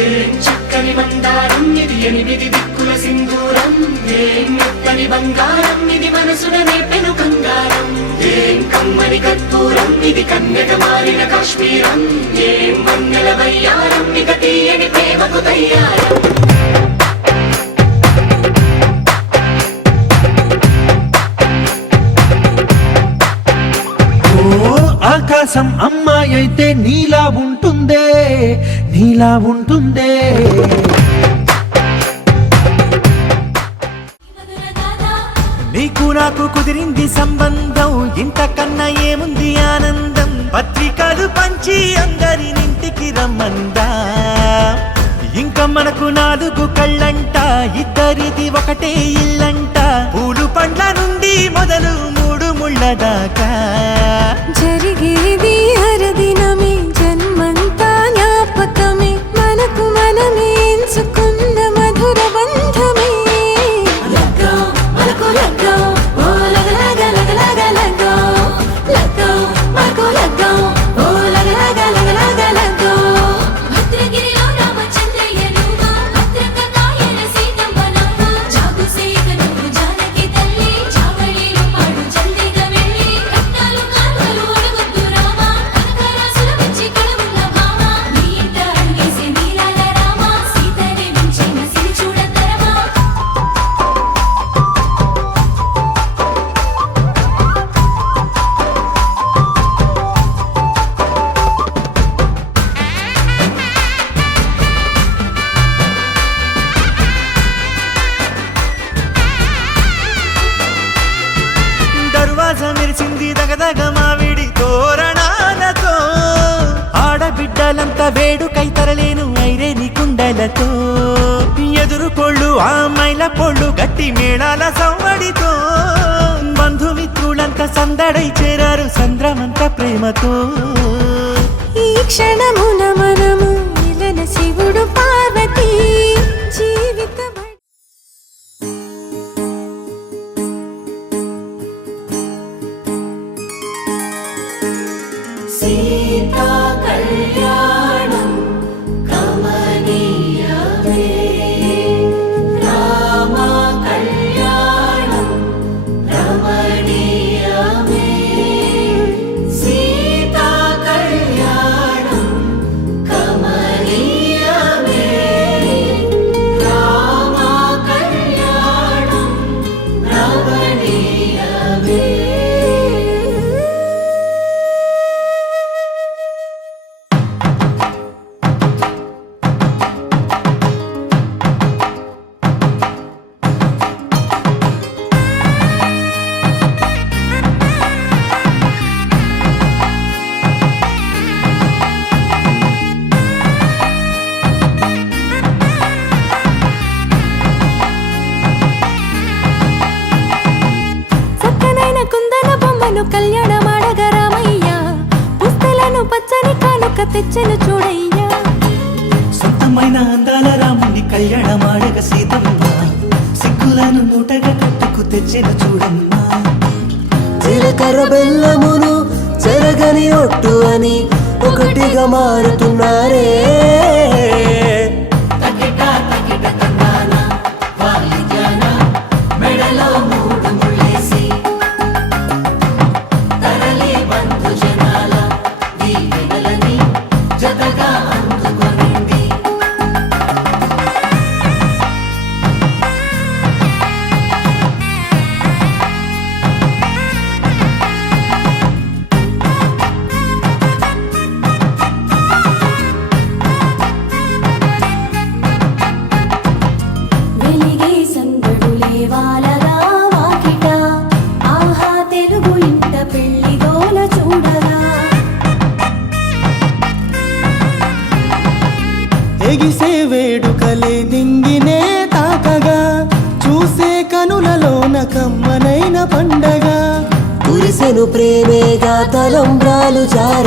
ఏం చక్కని మందారం ఇది ఎనిమిది దిక్కుల సింధూరం ఏం మెత్తని బంగారం ఇది మనసున నేపెను కంగారం ఏం కమ్మని కర్పూరం ఇది కన్యక మారిన కాశ్మీరం ఏం వన్నెల వయ్యారం ఇక తీయని ప్రేమకు తయ్యారం ఆకాశం అమ్మాయి అయితే నీలా ఉంటుందే నీలా ఉంటుందే నీకు నాకు కుదిరింది సంబంధం ఇంతకన్నా ఏముంది ఆనందం పత్రికలు పంచి అందరినింటికి రమ్మందా ఇంకా మనకు 4 కళ్ళంట ఇద్దరిది ఒకటే ఇల్లంట పూలు పండ్ల నుండి మొదలు 3 ముళ్ళ దాకా జరిగేది హరదినమే జన్మంతా జ్ఞాపకమే మనకు మనమే ఎంచుకున్న మధుర బంధమే లగ్గో మనకు లగ్గో ఓ లగలగ లగలగ లగ్గో లగ్గో మనకు లగ్గో ఓ లగలగ లగలగ లగ్గో భద్రగిరిలో రామచంద్రయ్య నువ్వు భద్రకాయన సీతమ్మ నవ్వు జాగు సేకను జానకి తల్లి చావళిలో పాడు జల్దిగా వెళ్ళి రత్నాలు కానుకలు అడుగుద్దు రామ కనకరాసుల వచ్చి కళమున్న భామ నీ ఇంట అడుగేసే నీలాల రామ సీతనే మించిన సిరి చూడతరమా దర్వాజ మెరిసింది దగదగ మావిడి తోరణాలతో ఆడబిడ్డలంతా వేడుకై తరలేను ఐరేని కుండలతో ఎదురుకోళ్ళు ఆ మైల పోళ్ళు గట్టి మేళాల సవ్వడితో బంధుమిత్రులంతా సందడై చేరారు సంద్రమంత ప్రేమతో ఈ క్షణమున మనము మిలన శివుడు పార్వతి జీవిత సీతా కళ్యాణం కమనీయమే రామ కళ్యాణం రమణీయమే సీతా కళ్యాణం కమనీయమే రామ కళ్యాణం రమణీయమే చక్కనైన కుందన బొమ్మను కళ్యాణమాడగ రామయ్య పుస్తలను పచ్చని కానుక తెచ్చెను చూడయ్యా సొంతమైన అందాల రాముని కళ్యాణమాడగ సీతమ్మ సిగ్గులను మూటగా కట్టుకు తెచ్చిన చూడమ్మా జీలకర్ర బెల్లమును చెరగని ఒట్టు అని ఒకటిగా మారుతున్నారే మెడలో 3 ముళ్ళేసి తరలి బంధు జనాల దీవెనలని జతగా అందుకొనింది వెలిగే సందడులే వాలగా వాకిట ఆహా తెలుగు ఇంట పెళ్లి గోల చూడగా ఎగిసే వేడుకలే నింగినే తాకగా చూసే కనులలోన కమ్మనైన పండగ కురిసెను ప్రేమేగా తలంబ్రాలు జార